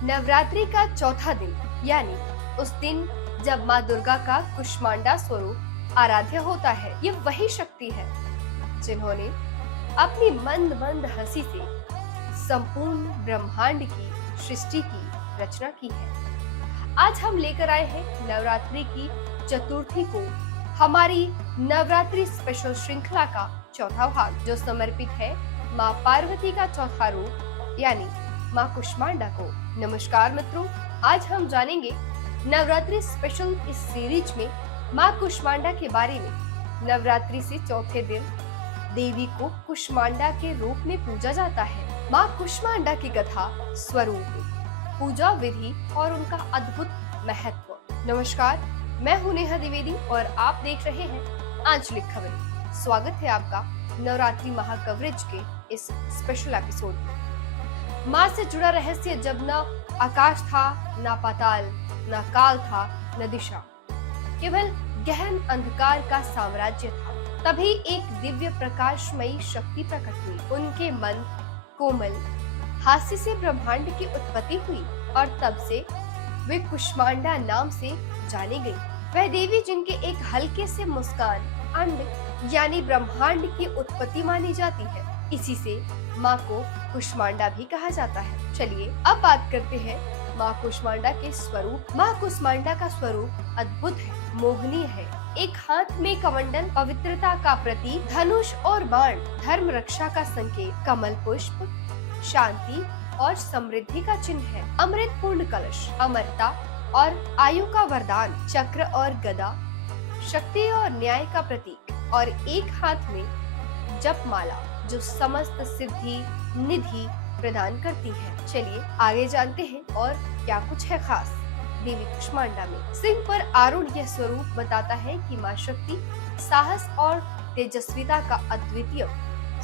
नवरात्रि का चौथा दिन यानी उस दिन जब माँ दुर्गा का कुष्मांडा स्वरूप आराध्य होता है, ये वही शक्ति है जिन्होंने अपनी मंद मंद हंसी से संपूर्ण ब्रह्मांड की सृष्टि की रचना की है। आज हम लेकर आए हैं नवरात्रि की चतुर्थी को हमारी नवरात्रि स्पेशल श्रृंखला का चौथा भाग, जो समर्पित है माँ पार्वती का चौथा रूप यानी माँ कुष्मांडा को। नमस्कार मित्रों, आज हम जानेंगे नवरात्रि स्पेशल इस सीरीज में माँ कुष्मांडा के बारे में। नवरात्रि से चौथे दिन देवी को कुष्मांडा के रूप में पूजा जाता है। माँ कुष्मांडा की कथा, स्वरूप, पूजा विधि और उनका अद्भुत महत्व। नमस्कार, मैं हूँ नेहा द्विवेदी और आप देख रहे हैं आंचलिक खबरें। स्वागत है आपका नवरात्रि महा कवरेज के इस स्पेशल एपिसोड में। माँ से जुड़ा रहस्य, जब न आकाश था, न पाताल, न काल था, न दिशा, केवल गहन अंधकार का साम्राज्य था। तभी एक दिव्य प्रकाशमयी शक्ति प्रकट हुई। उनके मन कोमल हास्य से ब्रह्मांड की उत्पत्ति हुई और तब से वे कुष्मांडा नाम से जानी गई। वह देवी जिनके एक हल्के से मुस्कान अंड यानी ब्रह्मांड की उत्पत्ति मानी जाती है, इसी से माँ को कुष्मांडा भी कहा जाता है। चलिए अब बात करते हैं माँ कुष्मांडा के स्वरूप। माँ कुष्मांडा का स्वरूप अद्भुत है, मोहनीय है। एक हाथ में कमंडल पवित्रता का प्रतीक, धनुष और बाण धर्म रक्षा का संकेत, कमल पुष्प शांति और समृद्धि का चिन्ह है, अमृत पूर्ण कलश अमरता और आयु का वरदान, चक्र और गदा शक्ति और न्याय का प्रतीक, और एक हाथ में जप माला जो समस्त सिद्धि निधि प्रदान करती है। चलिए आगे जानते हैं और क्या कुछ है खास देवी कुष्मांडा में। सिंह पर आरूढ़ यह स्वरूप बताता है कि माँ शक्ति साहस और तेजस्विता का अद्वितीय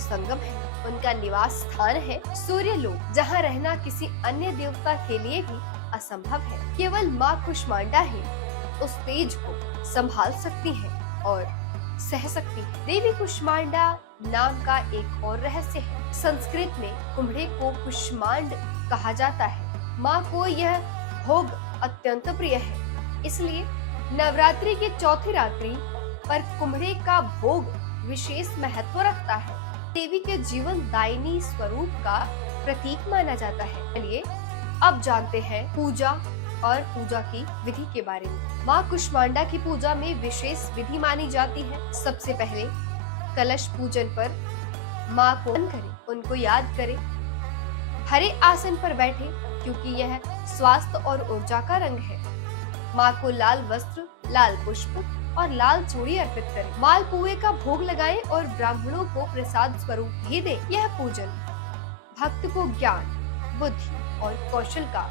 संगम है। उनका निवास स्थान है सूर्य लोक, जहाँ रहना किसी अन्य देवता के लिए भी असंभव है। केवल माँ कुष्मांडा ही उस तेज को संभाल सकती है और सह सकती है। देवी कुष्मांडा नाम का एक और रहस्य है। संस्कृत में कुम्भड़े को कुष्मांड कहा जाता है। माँ को यह भोग अत्यंत प्रिय है, इसलिए नवरात्रि की चौथी रात्रि पर कुम्भड़े का भोग विशेष महत्व रखता है। देवी के जीवन दायिनी स्वरूप का प्रतीक माना जाता है। चलिए अब जानते हैं पूजा और पूजा की विधि के बारे में। माँ कुष्मांडा की पूजा में विशेष विधि मानी जाती है। सबसे पहले कलश पूजन पर माँ को करें, उनको याद करें, हरे आसन पर बैठे क्योंकि यह स्वास्थ्य और ऊर्जा का रंग है। माँ को लाल वस्त्र, लाल पुष्प और लाल चूड़ी अर्पित करें। मालपुए का भोग लगाएं और ब्राह्मणों को प्रसाद स्वरूप भी दें। यह पूजन भक्त को ज्ञान, बुद्धि और कौशल का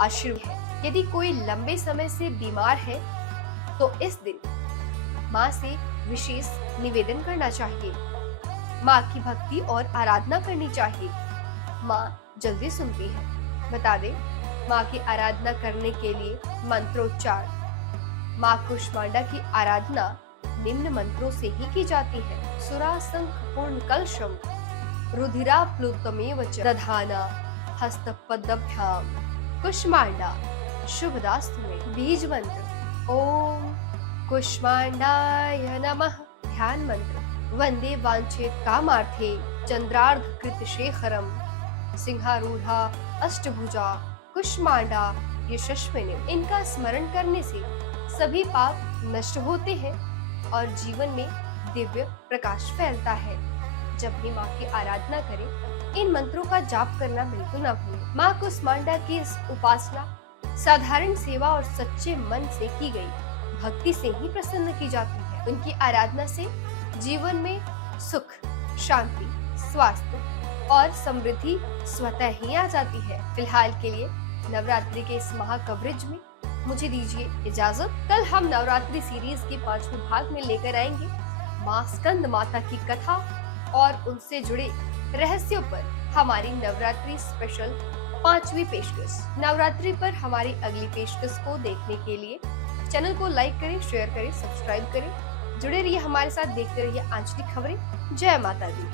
आशीर्वाद है। यदि कोई लंबे समय से बीमार है तो इस दिन माँ से विशेष निवेदन करना चाहिए। माँ की भक्ति और आराधना करनी चाहिए। माँ जल्दी सुनती है। बता दें, माँ की आराधना करने के लिए मंत्रोच्चार। माँ कुष्मांडा की आराधना निम्न मंत्रों से ही की जाती है। सुरा शंख पूर्ण कलशम रुधिरा प्लुतमेव च दधाना हस्तपद्भ्याम कुष्मांडा शुभदास्तु में। बीज मंत्र ओम कुष्मांडाय नमः। ध्यान मंत्र वंदे वांछित कामार्थे चंद्रार्ध कृत शेखरम सिंहारूढ़ा अष्टभुजा कुष्मांडा यशस्विनी। इनका स्मरण करने से सभी पाप नष्ट होते हैं और जीवन में दिव्य प्रकाश फैलता है। जब भी माँ की आराधना करें, इन मंत्रों का जाप करना बिल्कुल न भूलें। माँ कुष्मांडा की इस उपासना साधारण सेवा और सच्चे मन से की गई भक्ति से ही प्रसन्न की जाती है। उनकी आराधना से जीवन में सुख, शांति, स्वास्थ्य और समृद्धि स्वतः ही आ जाती है। फिलहाल के लिए नवरात्रि के इस महा कवरेज में मुझे दीजिए इजाजत। कल हम नवरात्रि सीरीज के 5वें भाग में लेकर आएंगे माँ स्कंद माता की कथा और उनसे जुड़े रहस्यों पर हमारी नवरात्रि स्पेशल 5वीं पेशकश। नवरात्रि पर हमारी अगली पेशकश को देखने के लिए चैनल को लाइक करें, शेयर करें, सब्सक्राइब करें। जुड़े रहिए हमारे साथ, देखते रहिए आंचलिक खबरें। जय माता दी।